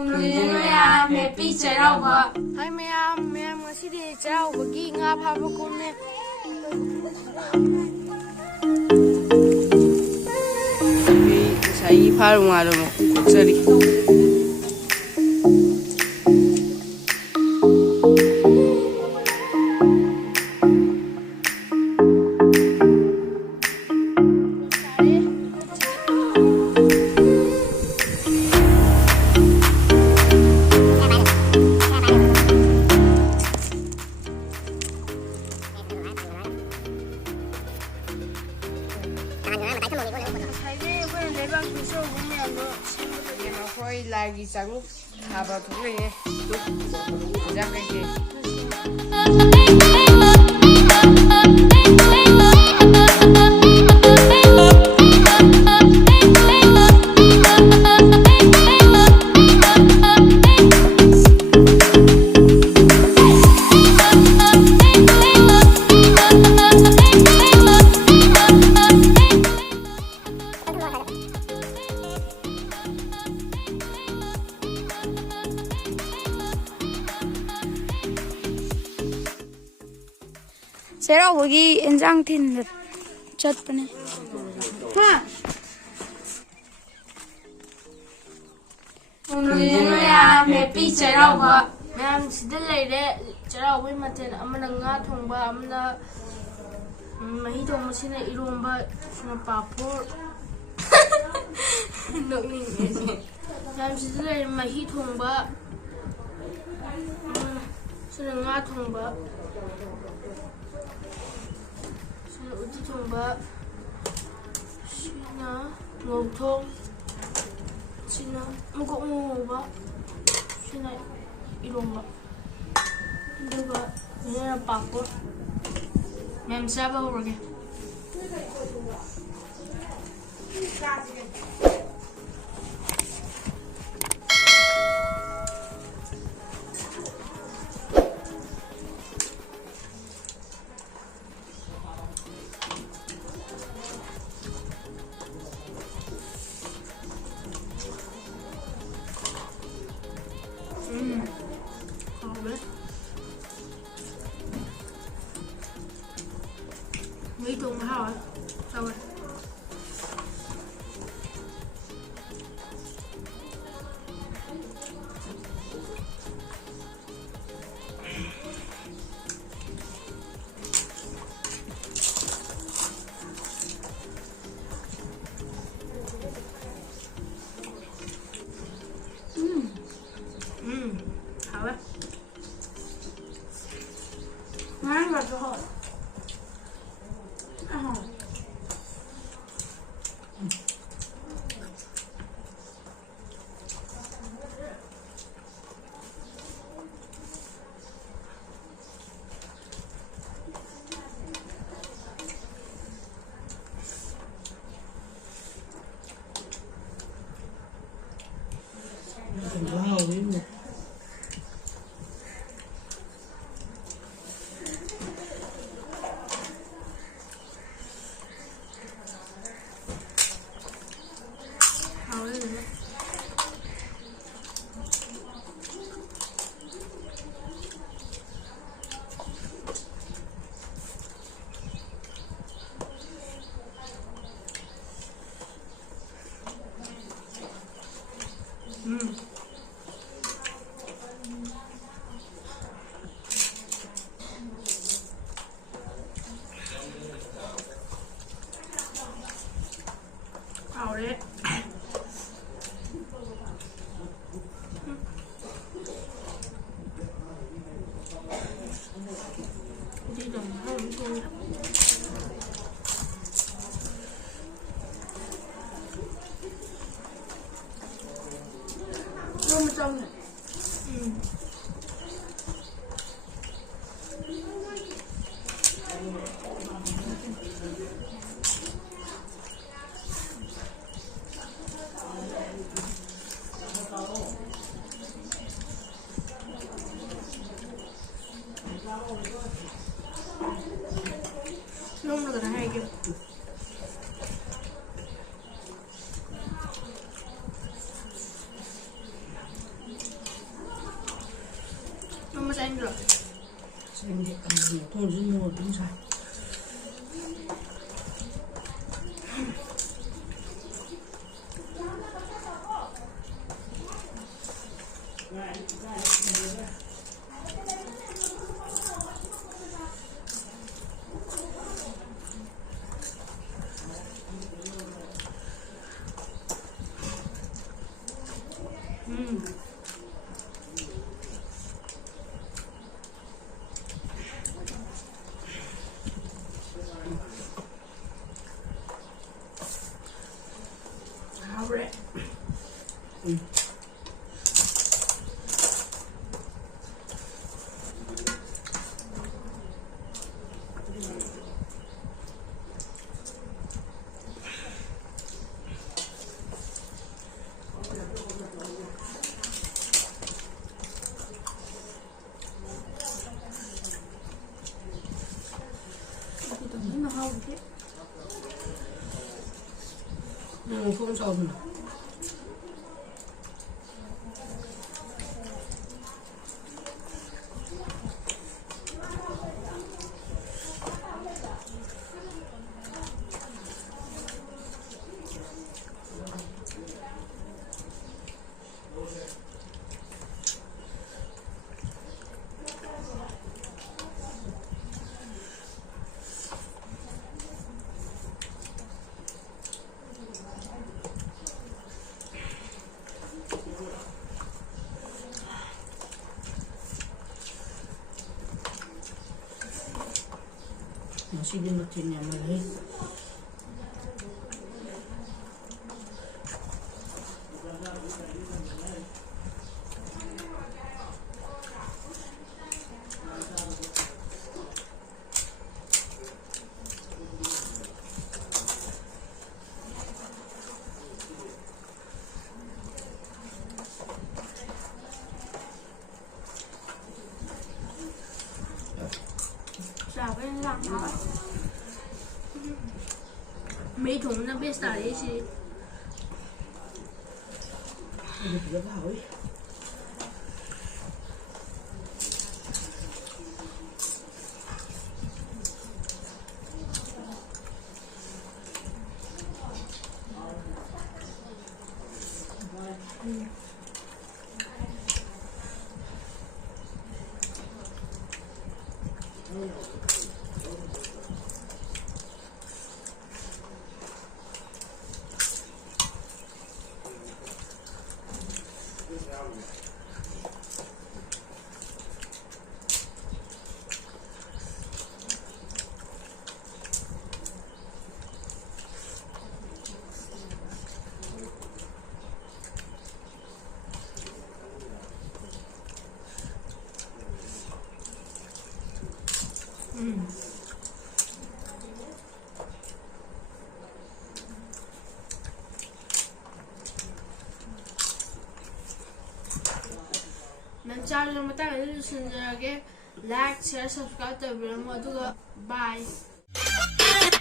오늘은 mẹ 햇빛 째라우바. Hai mẹ ngasi디 째라우바기 nga phaba kome. Sai faru ngalo mo kutsari. Khôi lại gì sáng lúc thả vào thúng này nhé. Đúng. Ra cái gì. 째라우바기 엔장 틴 쳤더니. 하. 오늘은 햇빛 째라우바. Ma'am sida leire 째라우바이 maten amana nga thongba amana mahi thongba sina iromba sina papor. Nokning ese. Ma'am sida leire mahi thongba sina nga thongba sina uti thongba sina ngau thong sina mukok ngoba sina iromba aduga sina papor. Ma'am saba horage. Mấy tuần mà hao hả? Sao rồi? Hao á. Ngon mà rồi. Đấy. Đi đồng hơn tôi. Luôn trong này. Luôn được hay kìa. ꯁꯦꯝꯗ꯭ꯔꯣ ꯁꯦꯝꯒꯦ ꯊꯣꯡꯁꯨ ꯅꯣꯡ ꯑꯗꯨꯝ ꯁꯥꯏ 하루에 소금 싸우나 Masih dinutinnya lagi. Siapa yang sama? Mấy thùng nó biết xài đấy chị. Rất là hỏi. 난 짤로 따라해주시는 분들에게 like, share, subscribe, bye.